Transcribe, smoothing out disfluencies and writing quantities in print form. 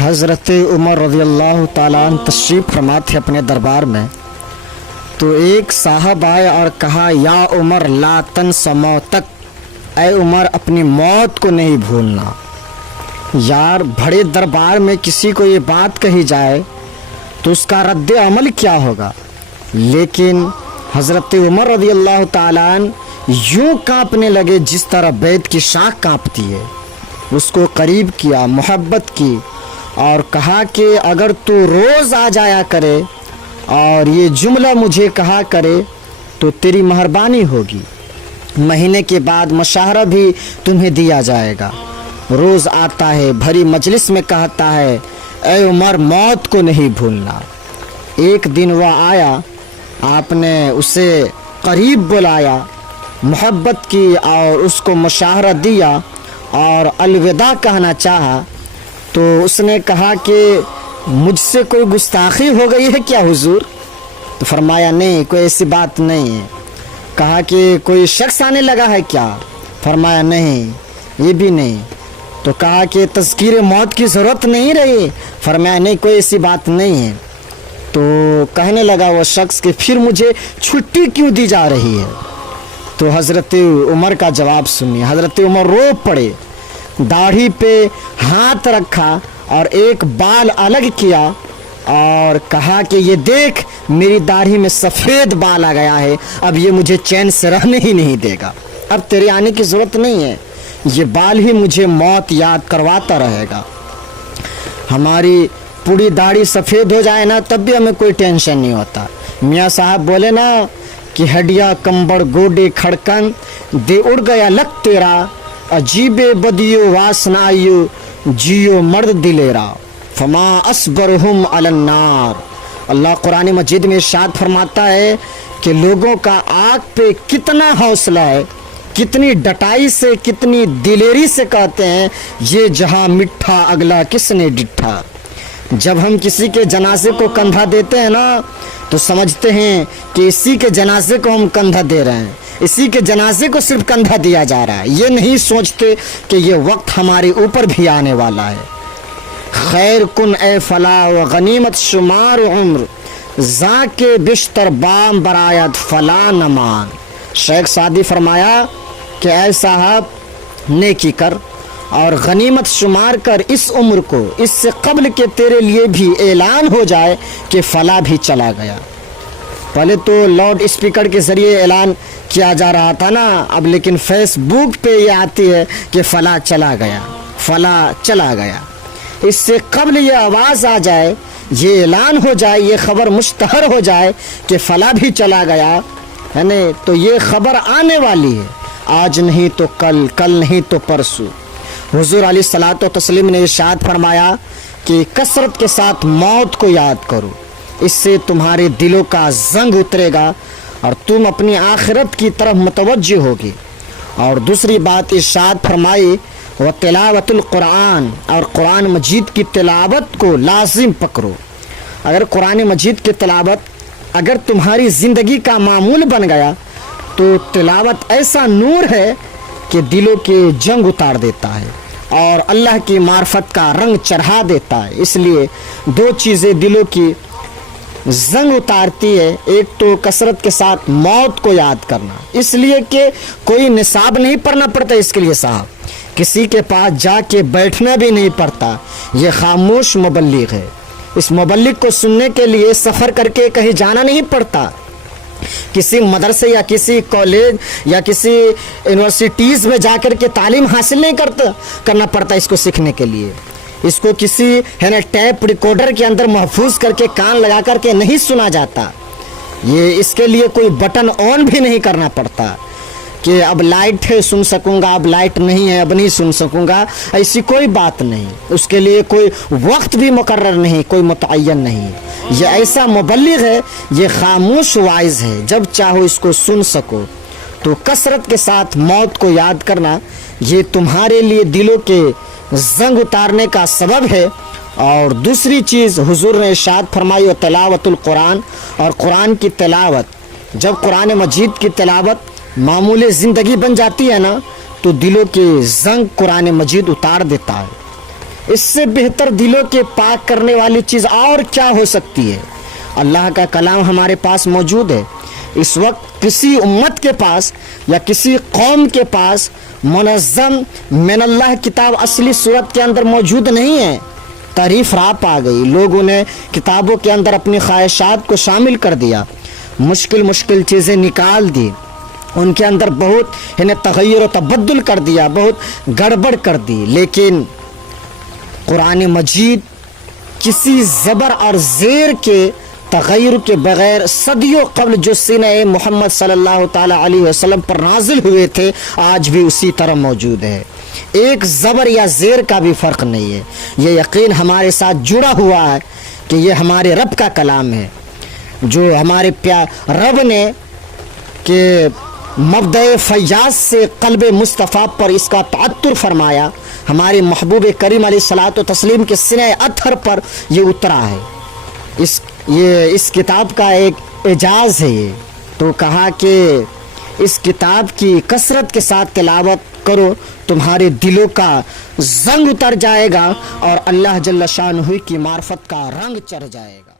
حضرت عمر رضی اللہ تعالیٰ عنہ تشریف فرما تھے اپنے دربار میں، تو ایک صاحب آئے اور کہا یا عمر لا تنس موتک، اے عمر اپنی موت کو نہیں بھولنا۔ یار بڑے دربار میں کسی کو یہ بات کہی جائے تو اس کا رد عمل کیا ہوگا، لیکن حضرت عمر رضی اللہ تعالیٰ عنہ یوں کانپنے لگے جس طرح بیت کی شاخ کانپتی ہے۔ اس کو قریب کیا، محبت کی اور کہا کہ اگر تو روز آ جایا کرے اور یہ جملہ مجھے کہا کرے تو تیری مہربانی ہوگی، مہینے کے بعد مشاہرہ بھی تمہیں دیا جائے گا۔ روز آتا ہے، بھری مجلس میں کہتا ہے اے عمر موت کو نہیں بھولنا۔ ایک دن وہ آیا، آپ نے اسے قریب بلایا، محبت کی اور اس کو مشاہرہ دیا اور الوداع کہنا چاہا، تو اس نے کہا کہ مجھ سے کوئی گستاخی ہو گئی ہے کیا حضور؟ تو فرمایا نہیں، کوئی ایسی بات نہیں ہے۔ کہا کہ کوئی شخص آنے لگا ہے کیا؟ فرمایا نہیں، یہ بھی نہیں۔ تو کہا کہ تذکیر موت کی ضرورت نہیں رہی؟ فرمایا نہیں، کوئی ایسی بات نہیں ہے۔ تو کہنے لگا وہ شخص کہ پھر مجھے چھٹی کیوں دی جا رہی ہے؟ تو حضرت عمر کا جواب سنیے۔ حضرت عمر رو پڑے، داڑھی پہ ہاتھ رکھا اور ایک بال الگ کیا اور کہا کہ یہ دیکھ میری داڑھی میں سفید بال آ گیا ہے، اب یہ مجھے چین سے رہنے ہی نہیں دے گا، اب تیرے آنے کی ضرورت نہیں ہے، یہ بال ہی مجھے موت یاد کرواتا رہے گا۔ ہماری پوری داڑھی سفید ہو جائے نا تب بھی ہمیں کوئی ٹینشن نہیں ہوتا۔ میاں صاحب بولے نا کہ ہڈیا کمبڑ گوڈے کھڑکن دے اڑ گیا لک تیرا، عجیب بدیو واسنائیو جیو مرد دلیرا، فما اصبرہم علی النار۔ اللہ قرآن مجید میں ارشاد فرماتا ہے کہ لوگوں کا آگ پہ کتنا حوصلہ ہے، کتنی ڈٹائی سے، کتنی دلیری سے کہتے ہیں یہ جہاں مٹھا اگلا کس نے ڈٹھا۔ جب ہم کسی کے جنازے کو کندھا دیتے ہیں نا تو سمجھتے ہیں کہ اسی کے جنازے کو ہم کندھا دے رہے ہیں، اسی کے جنازے کو صرف کندھا دیا جا رہا ہے، یہ نہیں سوچتے کہ یہ وقت ہمارے اوپر بھی آنے والا ہے۔ خیر کن اے فلا و غنیمت شمار عمر، زاں کے بشتر بام برایت فلا نمان۔ شیخ سعدی فرمایا کہ اے صاحب نیکی کر اور غنیمت شمار کر اس عمر کو، اس سے قبل کہ تیرے لیے بھی اعلان ہو جائے کہ فلاں بھی چلا گیا۔ پہلے تو لاؤڈ اسپیکر کے ذریعے اعلان کیا جا رہا تھا نا، اب لیکن فیس بک پہ یہ آتی ہے کہ فلاں چلا گیا، فلاں چلا گیا۔ اس سے قبل یہ آواز آ جائے، یہ اعلان ہو جائے، یہ خبر مشتہر ہو جائے کہ فلاں بھی چلا گیا ہے نا، تو یہ خبر آنے والی ہے، آج نہیں تو کل، کل نہیں تو پرسوں۔ حضور علیہ الصلوۃ والتسلیم نے ارشاد فرمایا کہ کثرت کے ساتھ موت کو یاد کرو، اس سے تمہارے دلوں کا زنگ اترے گا اور تم اپنی آخرت کی طرف متوجہ ہوگی۔ اور دوسری بات ارشاد فرمائی وہ تلاوت القرآن، اور قرآن مجید کی تلاوت کو لازم پکڑو۔ اگر قرآن مجید کی تلاوت اگر تمہاری زندگی کا معمول بن گیا تو تلاوت ایسا نور ہے کہ دلوں کے جنگ اتار دیتا ہے اور اللہ کی معرفت کا رنگ چڑھا دیتا ہے۔ اس لیے دو چیزیں دلوں کی زنگ اتارتی ہے، ایک تو کثرت کے ساتھ موت کو یاد کرنا، اس لیے کہ کوئی نصاب نہیں پڑھنا پڑتا اس کے لیے صاحب، کسی کے پاس جا کے بیٹھنا بھی نہیں پڑتا، یہ خاموش مبلغ ہے، اس مبلغ کو سننے کے لیے سفر کر کے کہیں جانا نہیں پڑتا، کسی مدرسے یا کسی کالج یا کسی یونیورسٹیز میں جا کر کے تعلیم حاصل نہیں کرنا پڑتا اس کو سیکھنے کے لیے، اس کو کسی ہے نا ٹیپ ریکارڈر کے اندر محفوظ کر کے کان لگا کر کے نہیں سنا جاتا، یہ اس کے لیے کوئی بٹن آن بھی نہیں کرنا پڑتا کہ اب لائٹ ہے سن سکوں گا، اب لائٹ نہیں ہے اب نہیں سن سکوں گا، ایسی کوئی بات نہیں، اس کے لیے کوئی وقت بھی مقرر نہیں، کوئی متعین نہیں، یہ ایسا مبلغ ہے، یہ خاموش واعظ ہے، جب چاہو اس کو سن سکو۔ تو کثرت کے ساتھ موت کو یاد کرنا یہ تمہارے لیے دلوں کے زنگ اتارنے کا سبب ہے۔ اور دوسری چیز حضور نے ارشاد فرمائی و تلاوت القرآن، اور قرآن کی تلاوت، جب قرآن مجید کی تلاوت معمول زندگی بن جاتی ہے نا تو دلوں کے زنگ قرآن مجید اتار دیتا ہے۔ اس سے بہتر دلوں کے پاک کرنے والی چیز اور کیا ہو سکتی ہے؟ اللہ کا کلام ہمارے پاس موجود ہے. اس وقت کسی امت کے پاس یا کسی قوم کے پاس منظم من اللہ کتاب اصلی صورت کے اندر موجود نہیں ہے. تعریف راپ آ گئی، لوگوں نے کتابوں کے اندر اپنی خواہشات کو شامل کر دیا، مشکل چیزیں نکال دی، ان کے اندر بہت انہیں تغیر و تبدل کر دیا، بہت گڑبڑ کر دی. لیکن قرآن مجید کسی زبر اور زیر کے تغیر کے بغیر صدیوں قبل جو سینہ محمد صلی اللہ تعالی علیہ وسلم پر نازل ہوئے تھے آج بھی اسی طرح موجود ہے. ایک زبر یا زیر کا بھی فرق نہیں ہے. یہ یقین ہمارے ساتھ جڑا ہوا ہے کہ یہ ہمارے رب کا کلام ہے، جو ہمارے رب نے کہ مبدأ فیاض سے قلب مصطفیٰ پر اس کا تعطر فرمایا، ہمارے محبوب کریم علیہ الصلوۃ والتسلیم کے سینہ اطہر پر یہ اترا ہے. اس کتاب کا ایک اعجاز ہے. یہ تو کہا کہ اس کتاب کی کثرت کے ساتھ تلاوت کرو، تمہارے دلوں کا زنگ اتر جائے گا اور اللہ جل شانہ کی معرفت کا رنگ چڑھ جائے گا.